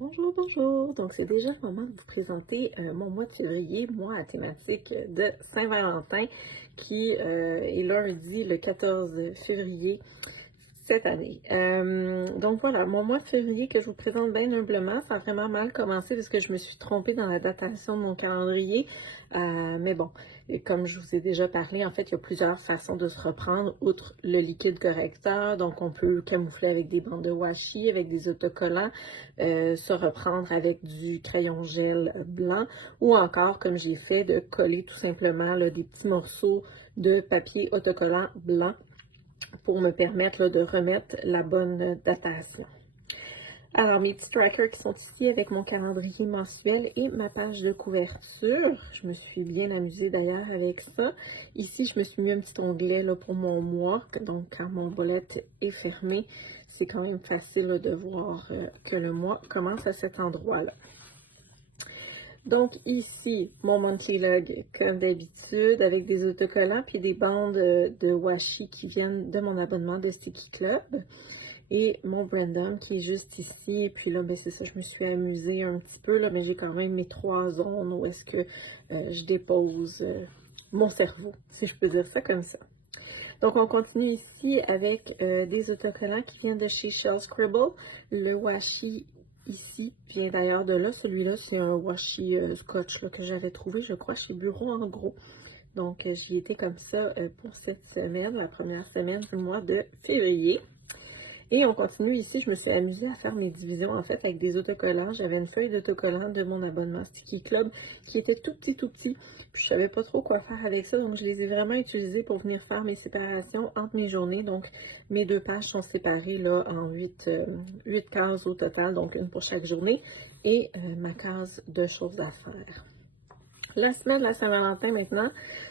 Bonjour, bonjour! Donc, c'est déjà le moment de vous présenter mon mois de février, mois à thématique de Saint-Valentin, qui est lundi le 14 février cette année. Donc voilà, mon mois de février que je vous présente bien humblement, ça a vraiment mal commencé parce que je me suis trompée dans la datation de mon calendrier. Mais bon, et comme je vous ai déjà parlé, en fait, il y a plusieurs façons de se reprendre, outre le liquide correcteur. Donc, on peut camoufler avec des bandes de washi, avec des autocollants, se reprendre avec du crayon gel blanc ou encore, comme j'ai fait, de coller tout simplement là, des petits morceaux de papier autocollant blanc pour me permettre là, de remettre la bonne datation. Alors, mes petits trackers qui sont ici avec mon calendrier mensuel et ma page de couverture. Je me suis bien amusée d'ailleurs avec ça. Ici, je me suis mis un petit onglet là, pour mon mois. Donc, quand mon bullet est fermé, c'est quand même facile là, de voir que le mois commence à cet endroit-là. Donc ici, mon monthly log, comme d'habitude, avec des autocollants puis des bandes de washi qui viennent de mon abonnement de Sticky Club. Et mon Brandom qui est juste ici. Et puis là, ben c'est ça, je me suis amusée un petit peu, là, mais j'ai quand même mes 3 zones où est-ce que je dépose mon cerveau, si je peux dire ça comme ça. Donc, on continue ici avec des autocollants qui viennent de chez Shell Scribble. Le washi ici vient d'ailleurs de là. Celui-là, c'est un washi scotch là, que j'avais trouvé, je crois, chez Bureau en gros. Donc, j'y étais comme ça pour cette semaine, la première semaine du mois de février. Et on continue ici, je me suis amusée à faire mes divisions en fait avec des autocollants. J'avais une feuille d'autocollant de mon abonnement Sticky Club qui était tout petit, puis je savais pas trop quoi faire avec ça, donc je les ai vraiment utilisés pour venir faire mes séparations entre mes journées. Donc mes 2 pages sont séparées là en 8 cases au total, donc une pour chaque journée, et ma case de choses à faire. La semaine de la Saint-Valentin maintenant,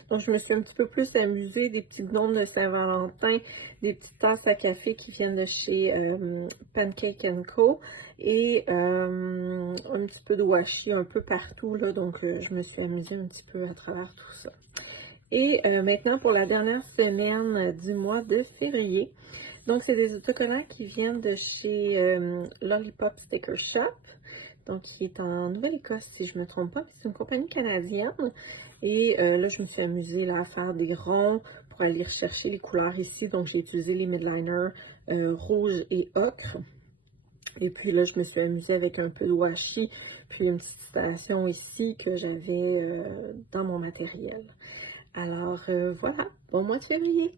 donc je me suis un petit peu plus amusée, des petits gnomes de Saint-Valentin, des petites tasses à café qui viennent de chez Pancake & Co. Et un petit peu de washi un peu partout, là, donc je me suis amusée un petit peu à travers tout ça. Et maintenant pour la dernière semaine du mois de février, donc c'est des autocollants qui viennent de chez Lollipop Sticker Shop. Donc, qui est en Nouvelle-Écosse, si je ne me trompe pas. C'est une compagnie canadienne. Et là, je me suis amusée là, à faire des ronds pour aller rechercher les couleurs ici. Donc, j'ai utilisé les midliners rouge et ocre. Et puis là, je me suis amusée avec un peu de washi, puis une petite citation ici que j'avais dans mon matériel. Alors, voilà, bon mois de février!